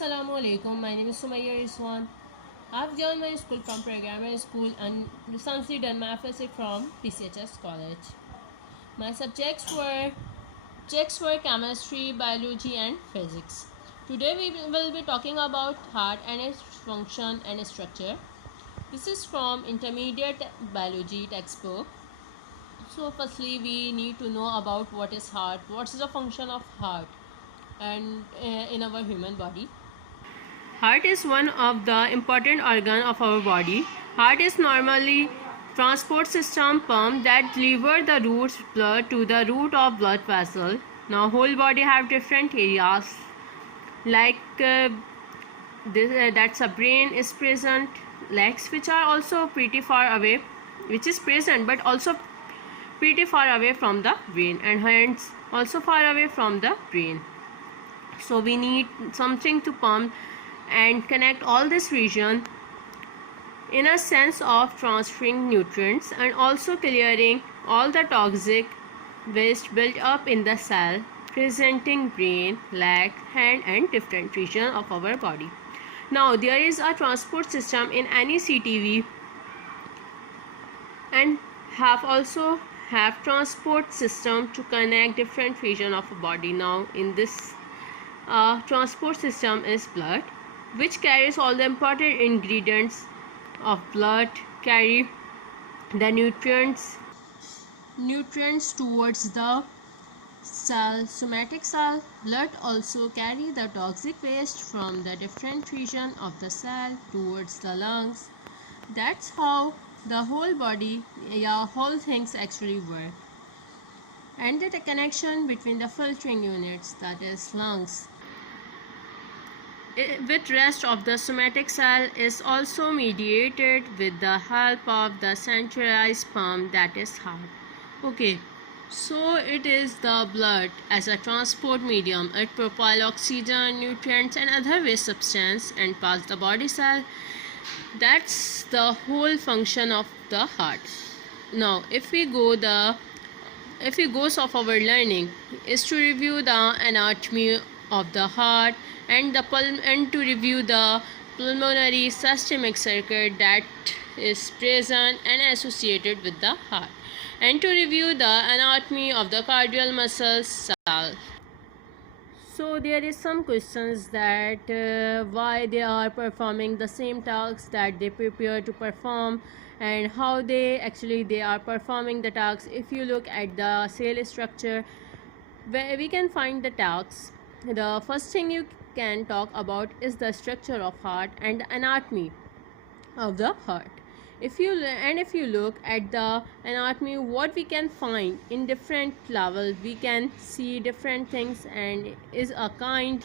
Assalamu alaikum. My name is Sumaya Rizwan. I've joined my school from Programmer School and recently done my FSA from PCHS College. My subjects were chemistry, biology, and physics. Today we will be talking about heart and its function and structure. This is from intermediate biology textbook. So firstly we need to know about what is heart, what is the function of heart and in our human body. Heart is one of the important organ of our body. Heart is normally transport system pump that deliver the root blood to the root of blood vessel. Now whole body have different areas like that's a brain is present, legs which are also pretty far away, which is present but also pretty far away from the brain, and hands also far away from the brain. So we need something to pump and connect all this region in a sense of transferring nutrients and also clearing all the toxic waste built up in the cell presenting brain, leg, hand and different region of our body. Now there is a transport system in any CTV and have transport system to connect different region of a body. Now in this transport system is blood, which carries all the important ingredients of blood, carry the nutrients towards the cell, somatic cell. Blood also carry the toxic waste from the different region of the cell towards the lungs. That's how the whole body, whole things actually work. And the connection between the filtering units, that is lungs, with rest of the somatic cell is also mediated with the help of the centralized pump, that is heart. Okay, so it is the blood as a transport medium. It propels oxygen, nutrients and other waste substance and pass the body cell. That's the whole function of the heart. Now if we goes of our learning is to review the anatomy of the heart and to review the pulmonary systemic circuit that is present and associated with the heart, and to review the anatomy of the cardiac muscle cell. So there is some questions that why they are performing the same tasks that they prepare to perform and how they are performing the tasks. If you look at the cell structure, where we can find the tasks, the first thing you can talk about is the structure of heart and the anatomy of the heart. If you look at the anatomy, what we can find in different level, we can see different things and is a kind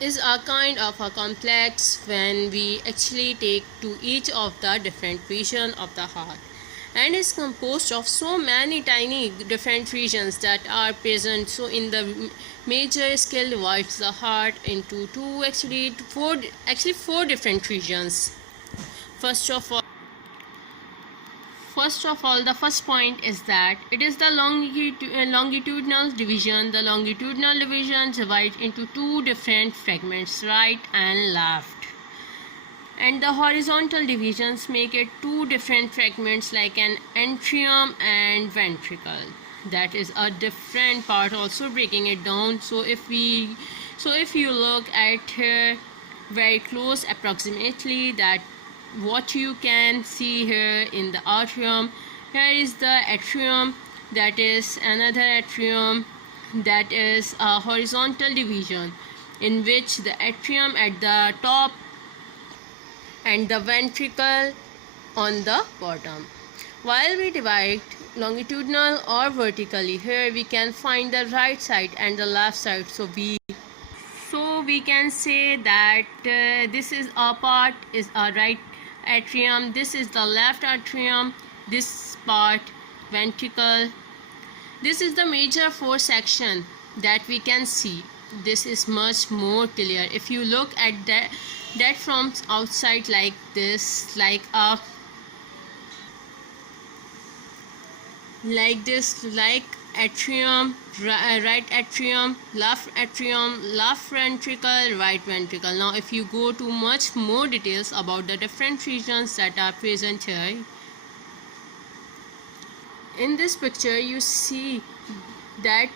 of a complex when we actually take to each of the different region of the heart, and is composed of so many tiny different regions that are present. So in the major scale divides the heart into four different regions. First of all, the first point is that it is the longitudinal division. The longitudinal division divides into two different fragments, right and left. And the horizontal divisions make it two different fragments like an atrium and ventricle. That is a different part, also breaking it down. So if you look at here very close approximately, that what you can see here in the atrium, here is the atrium, that is another atrium, that is a horizontal division in which the atrium at the top and the ventricle on the bottom. While we divide longitudinal or vertically, here we can find the right side and the left side. So we can say that this is a part is a right atrium, this is the left atrium, this part ventricle. This is the major four section that we can see. This is much more clear if you look at that from outside like this, like atrium, right atrium, left ventricle, right ventricle. Now if you go to much more details about the different regions that are present here, in this picture you see that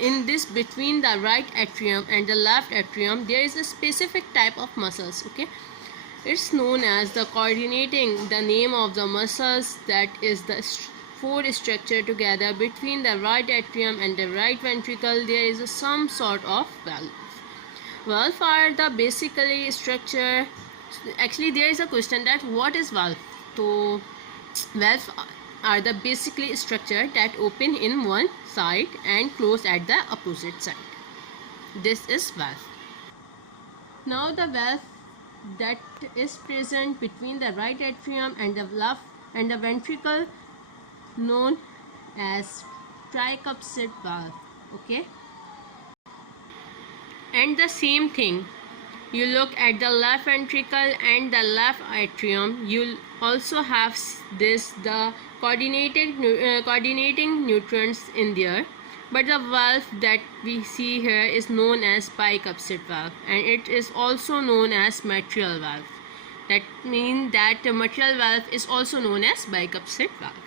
in this between the right atrium and the left atrium there is a specific type of muscles. Okay, it's known as the coordinating. The name of the muscles that is the four structure together between the right atrium and the right ventricle. There is some sort of valve. Valve are the basically structure. Actually, there is a question that what is valve? So, valve are the basically structure that open in one side and close at the opposite side. This is valve. Now the valve that is present between the right atrium and the left and the ventricle known as tricuspid valve. Okay, and the same thing, you look at the left ventricle and the left atrium, you'll also have this the coordinating nutrients in there, but the valve that we see here is known as bicuspid valve, and it is also known as mitral valve. That means that the mitral valve is also known as bicuspid valve.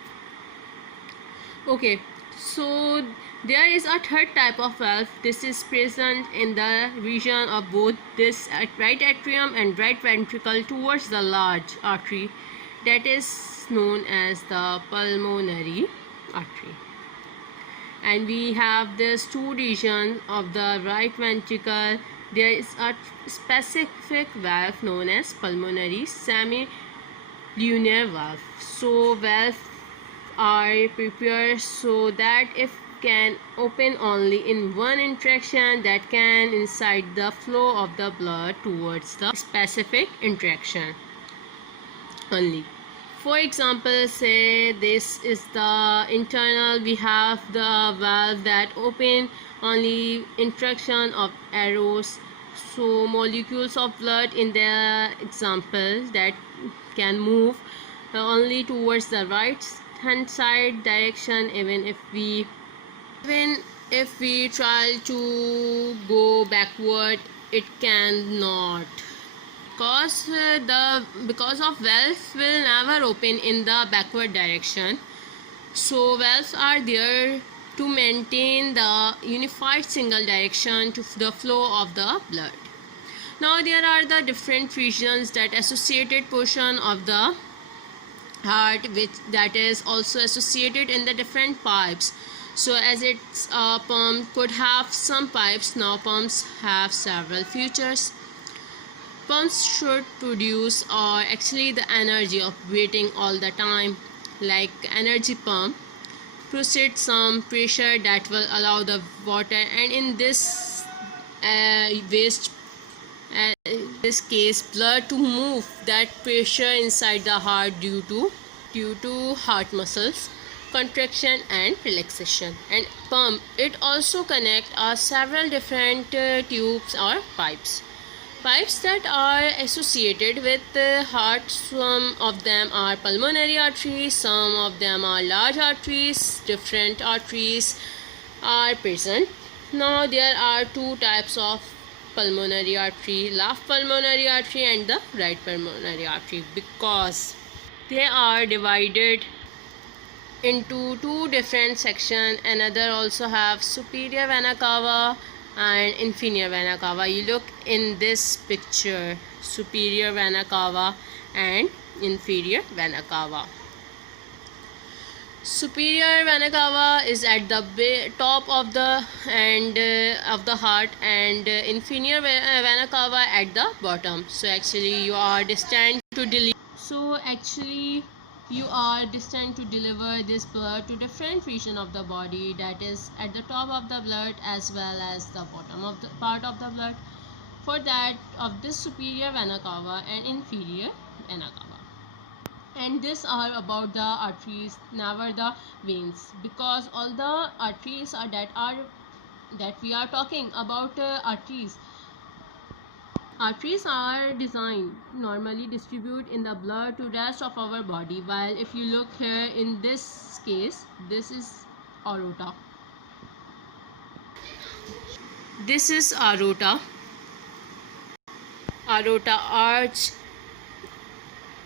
Okay, so there is a third type of valve. This is present in the region of both this right atrium and right ventricle towards the large artery, that is known as the pulmonary artery. And we have this two regions of the right ventricle. There is a specific valve known as pulmonary semi-lunar valve. So valves are prepared so that if can open only in one interaction, that can incite the flow of the blood towards the specific interaction only. For example, say this is the internal, we have the valve that open only interaction of arrows, so molecules of blood in the example that can move only towards the right hand side direction. Even if we try to go backward, it cannot, because of valves will never open in the backward direction. So valves are there to maintain the unified single direction to the flow of the blood. Now there are the different regions that associated portion of the heart, which that is also associated in the different pipes. So as its pump could have some pipes, now pumps have several features. Pumps should produce or actually the energy of waiting all the time, like energy pump proceeds some pressure that will allow the water, and in this this case blood to move that pressure inside the heart due to heart muscles contraction and relaxation. And pump it also connect several different tubes or pipes that are associated with the heart. Some of them are pulmonary arteries, some of them are large arteries. Different arteries are present. Now there are two types of pulmonary artery, left pulmonary artery and the right pulmonary artery, because they are divided into two different sections. Another also have superior vena cava and inferior vena cava. You look in this picture, superior vena cava and inferior vena cava. Superior vena cava is at the top of the of the heart, and inferior vena cava at the bottom. So actually you are destined to deliver this blood to different region of the body, that is at the top of the blood as well as the bottom of the part of the blood. For that of this superior vena cava and inferior vena cava. And these are about the arteries, never the veins, because all the arteries that we are talking about arteries are designed normally distribute in the blood to rest of our body. While if you look here in this case, this is aorta. This is aorta arch,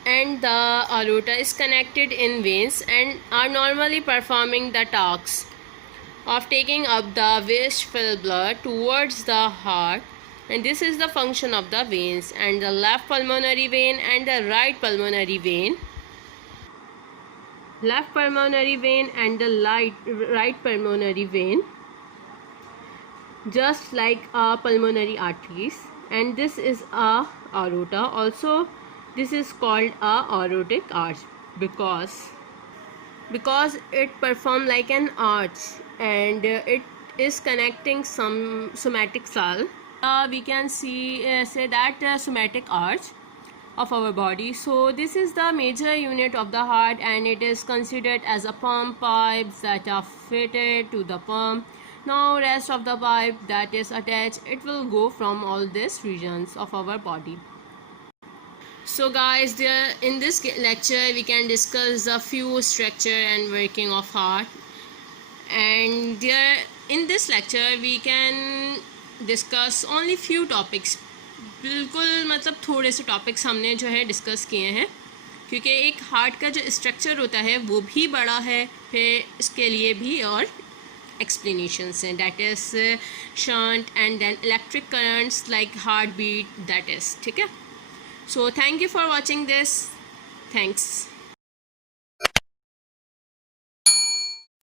and the aorta is connected in veins and are normally performing the task of taking up the waste-filled blood towards the heart, and this is the function of the veins, and the left pulmonary vein and the right pulmonary vein. Left pulmonary vein and the right pulmonary vein, just like pulmonary arteries, and this is a aorta. Also, this is called a aortic arch because it performs like an arch, and it is connecting some somatic cell. We can say that somatic arch of our body. So this is the major unit of the heart, and it is considered as a pump pipes that are fitted to the pump. Now rest of the pipe that is attached, it will go from all these regions of our body. So guys, in this lecture we can discuss a few structure and working of heart, and in this lecture we can discuss only few topics. बिल्कुल मतलब थोड़े से topics हमने जो है discuss किए हैं, क्योंकि एक हार्ट का जो स्ट्रक्चर होता है वो भी बड़ा है, फिर इसके लिए भी और explanations हैं, that is shunt and then electric currents like heartbeat, that is ठीक है. So thank you for watching this. Thanks.